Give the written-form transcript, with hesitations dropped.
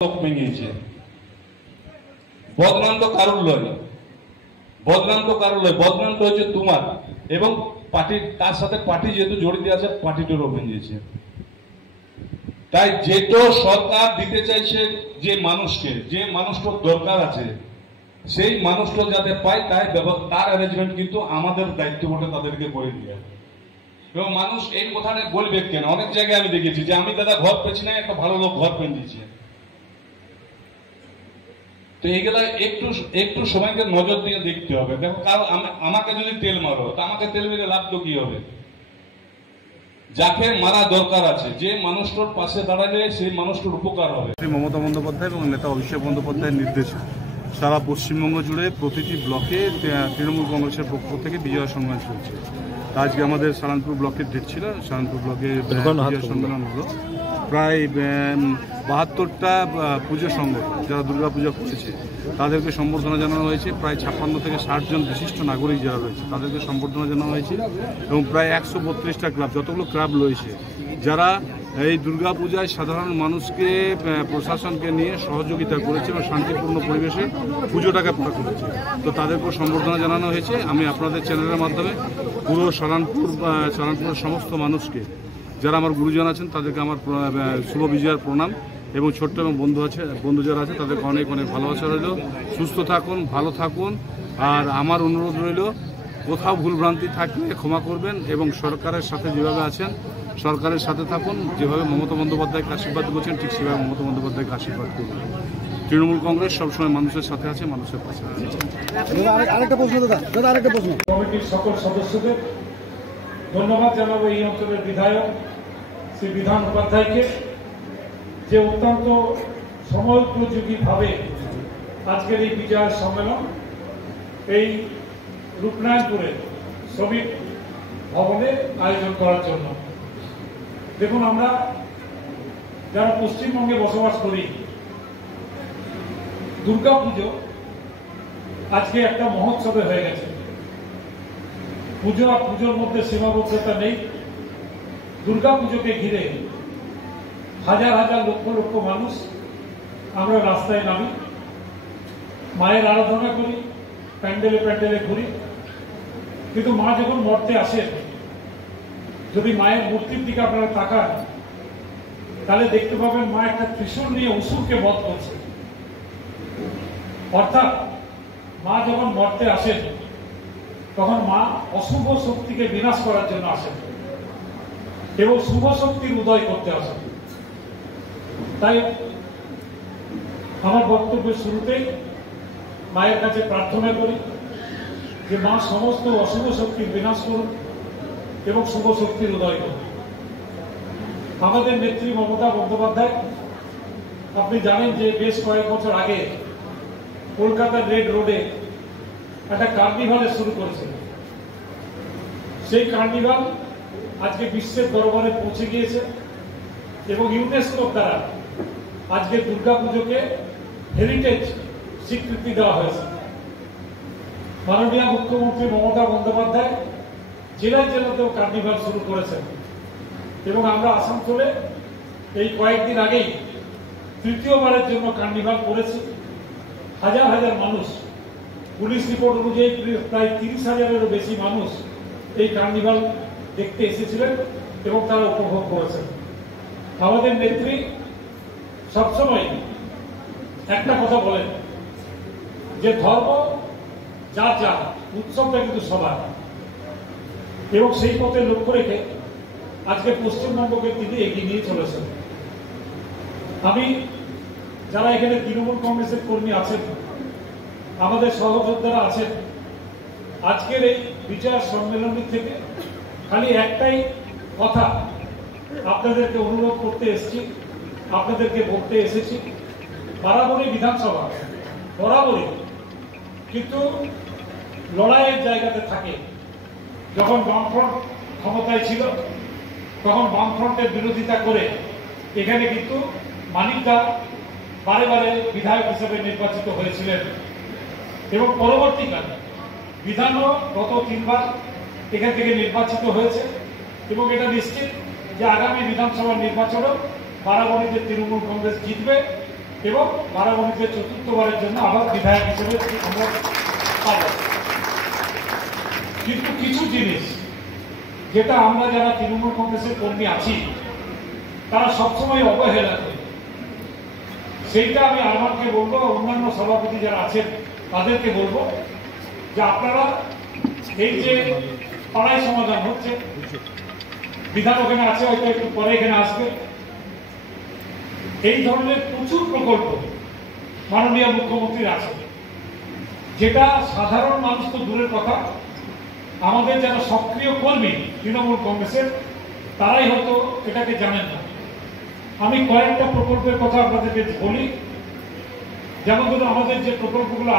ভেঙেছে। বদনাম তো কারোর লয়, বদনাম তো কারোর লয়, বদনাম তো হচ্ছে তোমার এবং পার্টির, তার সাথে পার্টি যেহেতু জড়িত আছে পার্টিটারও ভেঙেছে। তাই যেটা সরকার দিতে চাইছে যে মানুষকে, যে মানুষটার দরকার আছে সেই মানুষটা যাতে পায় তাই তার অ্যারেঞ্জমেন্ট কিন্তু আমাদের দায়িত্ব বটে তাদেরকে করে দেওয়া। এবং মানুষ এই কথাটা বলবে কেন, অনেক জায়গায় আমি দেখেছি যে আমি দাদা ঘর পেয়েছি না, একটা ভালো লোক ঘর পেয়ে দিয়েছে। তো এইগুলা একটু একটু সময়কে নজর দিয়ে দেখতে হবে। দেখো কারণ আমাকে যদি তেল মারো তো আমাকে তেল মেরে লাভ তো কি হবে? যাকে মারা দরকার আছে, যে মানুষটার পাশে দাঁড়ালে সেই মানুষটার উপকার হবে। মমতা বন্দ্যোপাধ্যায় এবং নেতা অভিষেক বন্দ্যোপাধ্যায়ের নির্দেশে সারা পশ্চিমবঙ্গ জুড়ে প্রতিটি ব্লকে তৃণমূল কংগ্রেসের পক্ষ থেকে বিজয় সম্মেলন চলছে। আজকে আমাদের সারানপুর ব্লকের ডেট ছিল, সারানপুর ব্লকে বিজয় সম্মেলন হলো। প্রায় 72টা পুজো সংগঠন যারা দুর্গাপূজা করেছে তাদেরকে সম্বর্ধনা জানানো হয়েছে। প্রায় 56 থেকে 60 জন বিশিষ্ট নাগরিক যারা রয়েছে তাদেরকে সম্বর্ধনা জানানো হয়েছে এবং প্রায় 132টা ক্লাব, যতগুলো ক্লাব রয়েছে যারা এই দুর্গাপূজায় সাধারণ মানুষকে, প্রশাসনকে নিয়ে সহযোগিতা করেছে এবং শান্তিপূর্ণ পরিবেশে পুজোটাকে পার করেছে, তো তাদেরকেও সম্বর্ধনা জানানো হয়েছে। আমি আপনাদের চ্যানেলের মাধ্যমে পুরো সারানপুরের সমস্ত মানুষকে, যারা আমার গুরুজন আছেন তাদেরকে আমার শুভ বিজয়ার প্রণাম এবং ছোট্ট এবং বন্ধু যারা আছে তাদেরকে অনেক অনেক ভালোবাসা রইল। সুস্থ থাকুন, ভালো থাকুন। আর আমার অনুরোধ রইল, কোথাও ভুলভ্রান্তি থাকলে ক্ষমা করবেন এবং সরকারের সাথে যেভাবে আছেন সরকারের সাথে থাকুন। যেভাবে মমতা বন্দ্যোপাধ্যায়কে আশীর্বাদ করছেন ঠিক সেভাবে মমতা বন্দ্যোপাধ্যায়কে আশীর্বাদ করবেন। তৃণমূল কংগ্রেস সবসময় মানুষের সাথে আছে, মানুষের পাশে আছে। আরেকটা প্রশ্ন কমিটির সকল সদস্যদের ধন্যবাদ জানাবো এই অঞ্চলের বিধায়ক শ্রী বিধান উপাধ্যায়কে, যে অত্যন্ত সময়োপযোগী ভাবে আজকের এই বিজয় সম্মেলন এই রূপনারায়ণপুরে শ্রমিক ভবনে আয়োজন করার জন্য। দেখুন, আমরা যারা পশ্চিমবঙ্গে বসবাস করি, দুর্গাপুজো আজকে একটা মহোৎসবে হয়ে গেছে। পুজো আর পুজোর মধ্যে সীমাবদ্ধতা নেই। দুর্গাপুজোকে ঘিরে হাজার হাজার লক্ষ লক্ষ মানুষ আমরা রাস্তায় নামি, মায়ের আরাধনা করি, প্যান্ডেলে প্যান্ডেলে ঘুরি। কিন্তু মা যখন মর্তে আসেন, যদি মায়ের মূর্তির দিকে আপনারা তাকান তাহলে দেখতে পাবেন মা একটা ত্রিশূল নিয়ে অসুরকে বধ করছে। অর্থাৎ মা যখন মর্তে আসেন তখন মা অশুভ শক্তিকে বিনাশ করার জন্য আসেন এবং শুভ শক্তির উদয় করতে আসেন। তাই আমার বক্তব্যের শুরুতেই মায়ের কাছে প্রার্থনা করি যে মা সমস্ত অশুভ শক্তির বিনাশ করুন এবং শুভ শক্তির উদয় করুন। আমাদের নেত্রী মমতা বন্দ্যোপাধ্যায়, আপনি জানেন যে বেশ কয়েক বছর আগে কলকাতার রেড রোডে একটা কার্নিভালের শুরু করেছিল। সেই কার্নিভাল আজকে বিশ্বের দরবারে পৌঁছে গিয়েছে এবং ইউনেস্কোর দ্বারা আজকে দুর্গাপুজোকে হেরিটেজ স্বীকৃতি দেওয়া হয়েছে। মাননীয় মুখ্যমন্ত্রী মমতা বন্দ্যোপাধ্যায় জেলায় জেলাতেও কার্নিভাল শুরু করেছেন এবং আমরা আসানসোলে এই কয়েকদিন আগেই তৃতীয়বারের জন্য কার্নিভাল করেছি। হাজার হাজার মানুষ, পুলিশ রিপোর্ট অনুযায়ী প্রায় 30,000-এরও বেশি মানুষ এই কার্নিভাল দেখতে এসেছিলেন এবং তারা উপভোগ করেছেন। আমাদের নেত্রী সবসময় একটা কথা বলেন যে ধর্ম যার যার, উৎসবটা কিন্তু সবার, এবং সেই পথে লক্ষ্য রেখে আজকে পশ্চিমবঙ্গকে তিনি এগিয়ে নিয়ে চলেছেন। আমি যারা এখানে তৃণমূল কংগ্রেসের কর্মী আছেন, আমাদের সহযোদ্ধারা আছেন, আজকের এই বিজয় সম্মেলনী থেকে খালি একটাই কথা আপনাদেরকে অনুরোধ করতে এসেছি, আপনাদেরকে বলতে এসেছি। বরাবরই বিধানসভা বরাবরই কিন্তু লড়াইয়ের জায়গাতে থাকে। যখন বামফ্রন্ট ক্ষমতায় ছিল তখন বামফ্রন্টের বিরোধিতা করে এখানে কিন্তু মানিকদা বারে বারে বিধায়ক হিসেবে নির্বাচিত হয়েছিলেন এবং পরবর্তীকালে বিধানও গত 3বার এখান থেকে নির্বাচিত হয়েছে এবং এটা নিশ্চিত যে আগামী বিধানসভা নির্বাচনেও বারাবণীতে তৃণমূল কংগ্রেস জিতবে এবং বারাবণীতে চতুর্থবারের জন্য আবার বিধায়ক হিসেবে আমরা পাব। কিন্তু কিছু জিনিস যেটা আমরা যারা তৃণমূল কংগ্রেসের কর্মী আছি তারা সবসময় অবহেলা করে, সেইটা আমি আরমানকে বলবো, অন্যান্য সভাপতি যারা আছেন তাদেরকে বলবো যে আপনারা এই যে পাড়ায় সমাধান হচ্ছে, বিধান ওখানে আছে, হয়তো একটু পরে এখানে আসবে, এই ধরনের প্রচুর প্রকল্প মাননীয় মুখ্যমন্ত্রীর আছে, যেটা সাধারণ মানুষ তো দূরের কথা, আমাদের যারা সক্রিয় কর্মী তৃণমূল কংগ্রেসের তারাই হয়তো এটাকে জানেন না। আমি কয়েকটা প্রকল্পের কথা আপনাদেরকে বলি, যেমন ধরুন আমাদের যে প্রকল্পগুলো